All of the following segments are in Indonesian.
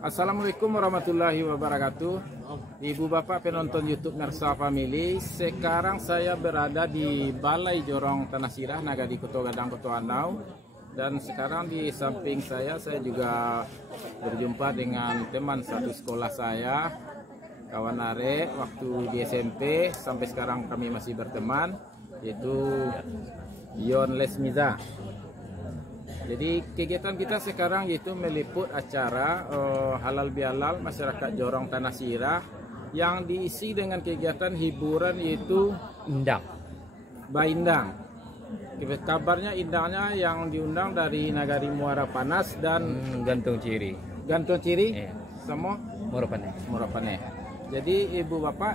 Assalamualaikum warahmatullahi wabarakatuh. Ibu bapak penonton YouTube Nersa Family. Sekarang saya berada di Balai Jorong Tanah Sirah, Nagadi Koto Gadang, Koto Andau. Dan sekarang di samping saya juga berjumpa dengan teman satu sekolah saya, kawan Are, waktu di SMP sampai sekarang kami masih berteman, yaitu Yon Lesmiza. Jadi kegiatan kita sekarang yaitu meliput acara halal bihalal masyarakat Jorong Tanah Sirah yang diisi dengan kegiatan hiburan yaitu Indang. Baindang. Kabarnya indangnya yang diundang dari Nagari Muara Panas dan Gantung Ciri. Gantung Ciri sama Moropane. Jadi ibu bapak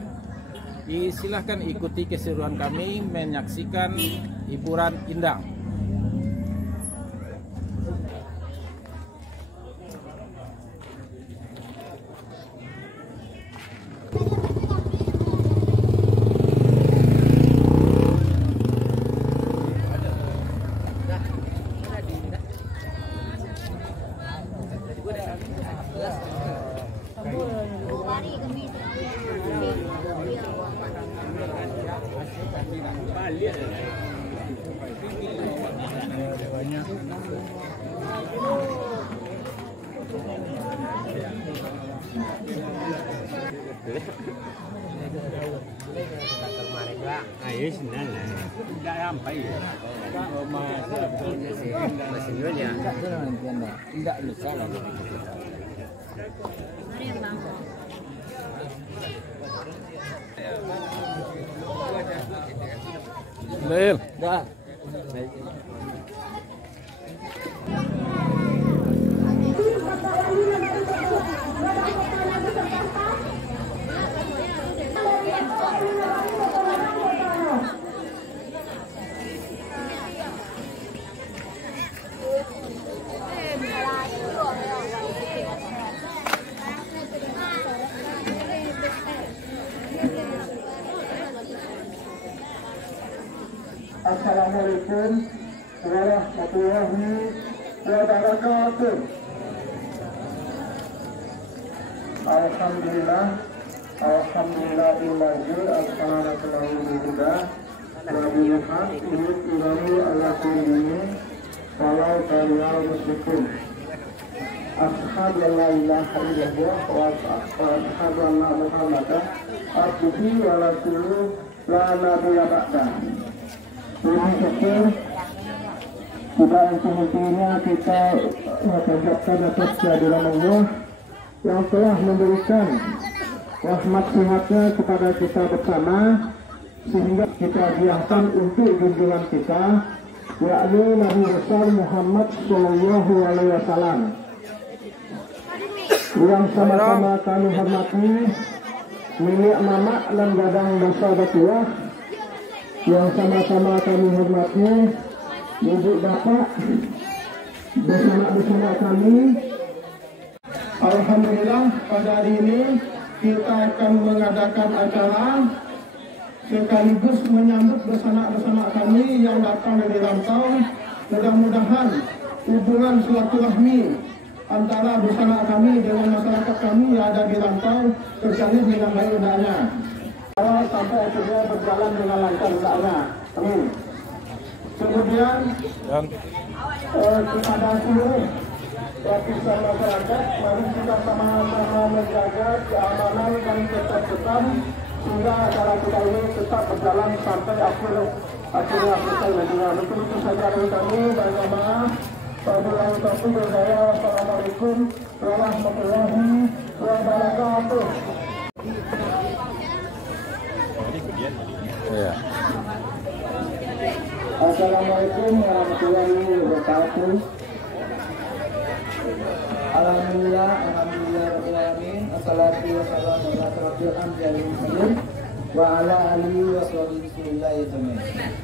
silahkan ikuti keseruan kami menyaksikan hiburan indang. Ayo senang lah. Tidak sampai. Mesinnya. Tidak lusa lagi. Bel, dah. Assalamualaikum warahmatullahi wabarakatuh. Alhamdulillah illahil alhamdulillah wa bihamd ilmi ala kulli walau kana muslimin. Ashhadu an la ilaha illallah wa ashhadu anna muhammadan abduhu wa rasuluh la nabiyya ba'dah. Terima kasih. Juga intinya kita mengucapkan atas kehadiran Allah yang telah memberikan rahmat sehatnya kepada kita bersama, sehingga kita diangkat untuk junjungan kita, yakni Nabi besar Muhammad Shallallahu Alaihi Wasallam, yang sama-sama kami hormati milik mama dan gadang dosa batuah, yang sama-sama kami hormati ibu bapak bersama kami. Alhamdulillah pada hari ini kita akan mengadakan acara sekaligus menyambut bersama kami yang datang dari rantau. Mudah-mudahan hubungan silaturahmi antara bersama kami dengan masyarakat kami yang ada di rantau terjalin dengan baik udahnya. Sampai akhirnya berjalan dengan lancar udahnya. Amin. Kemudian kepada seluruh lapisan masyarakat, mari kita sama-sama menjaga keamanan dan ketertiban sehingga acara kita ini tetap berjalan sampai akhirnya selesai nantinya. Betul itu saja dari kami. Banyak maaf. Wabillahi taufiq wal hidayah. Wassalamualaikum warahmatullahi wabarakatuh. Assalamualaikum warahmatullahi wabarakatuh. Alhamdulillah rabbil alamin. Assalatu wassalamu ala asyrofil anbiya'i wal mursalin wa ala alihi wa sahbihi ajmain.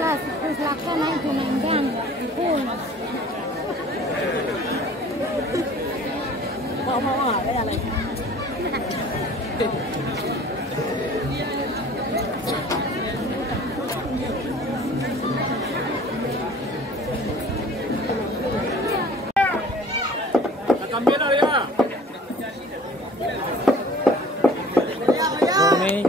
lah, terus laka naik ke nendang. Mau ada lagi. Kamera ya. Morning.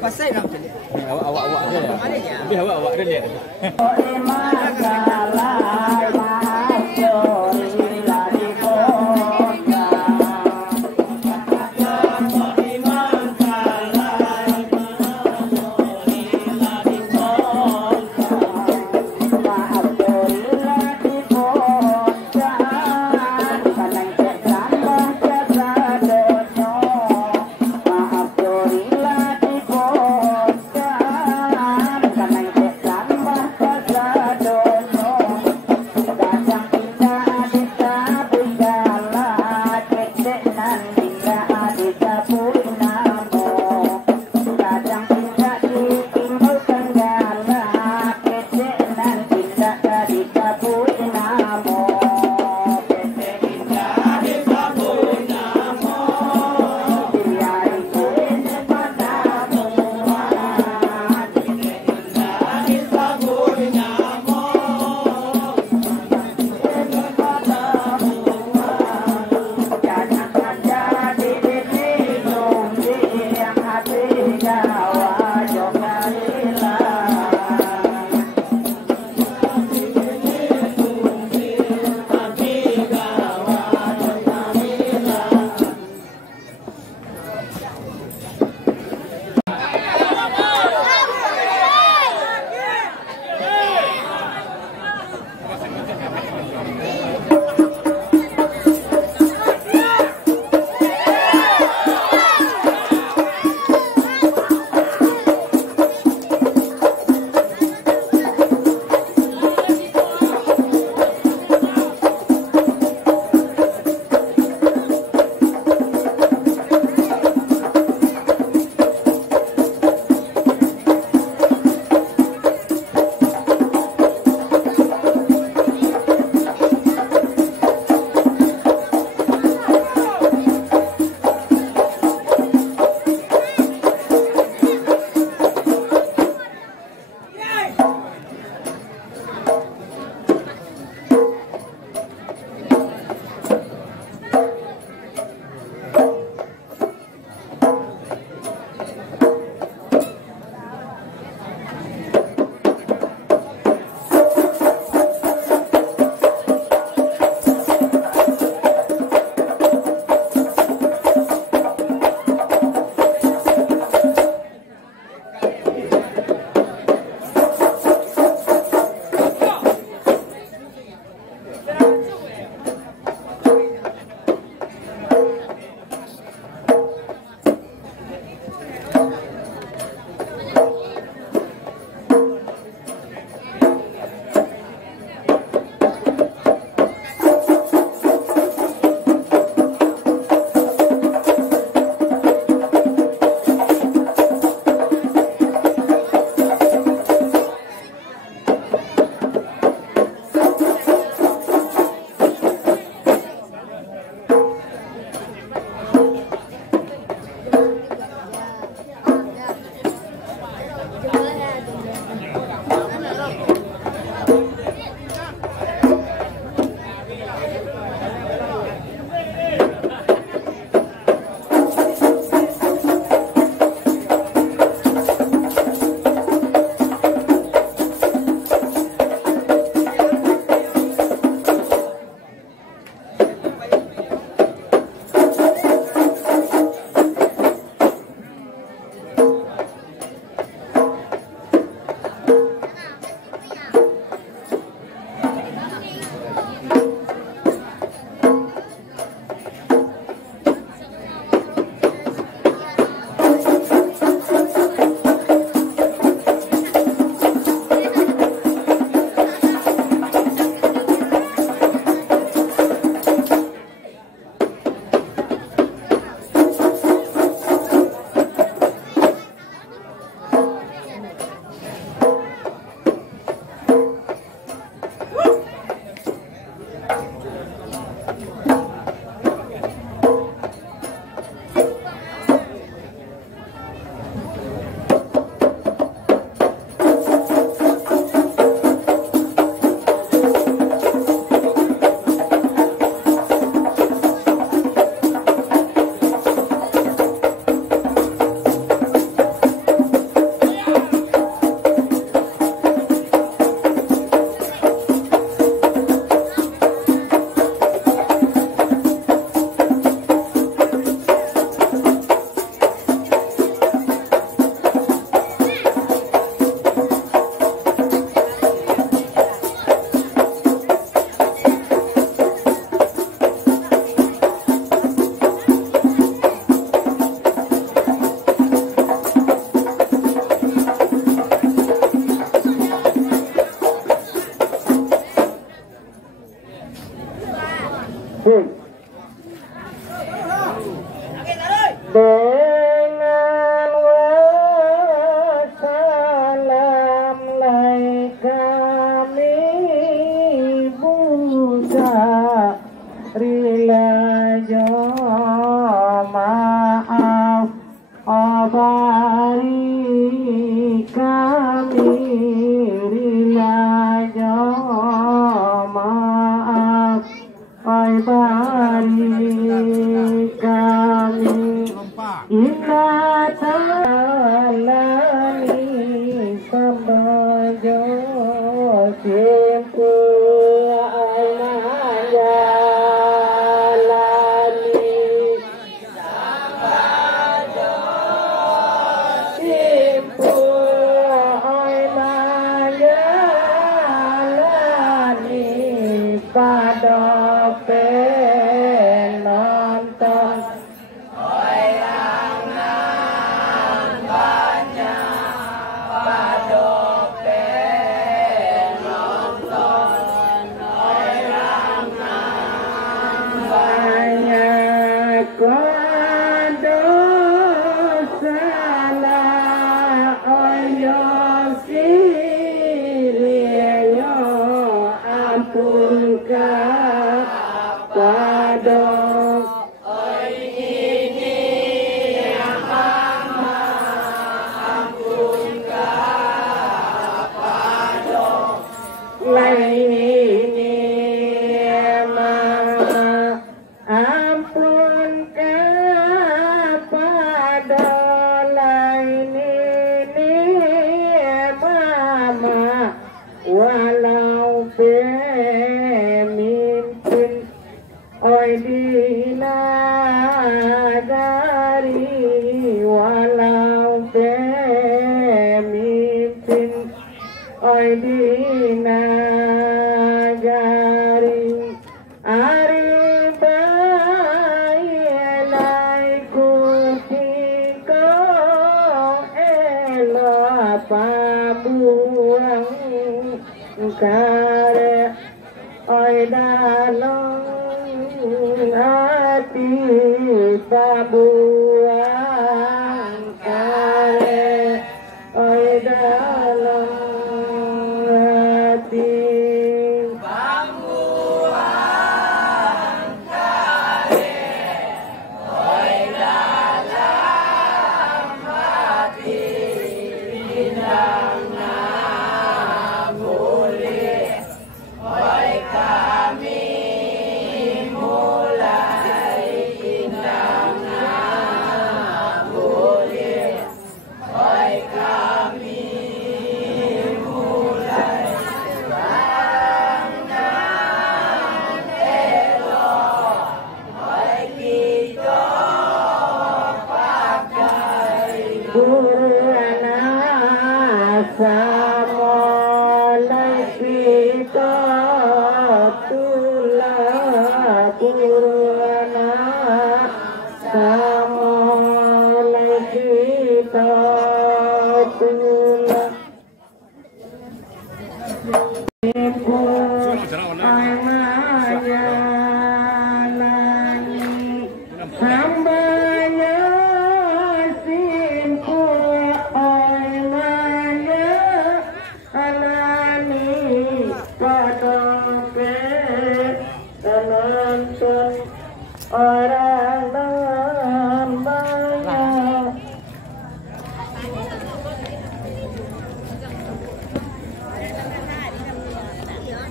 Pasai nak jadi. Awak dia. Lebih awak dia. Kanang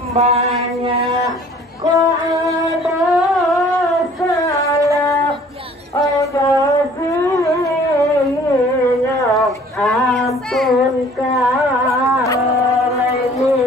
banyak kok ada salah ada sinyok ampunkan ini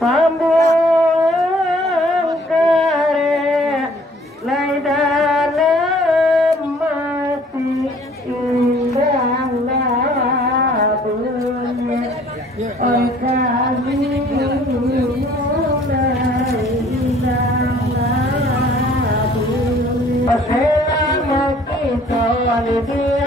mama Pasela panitia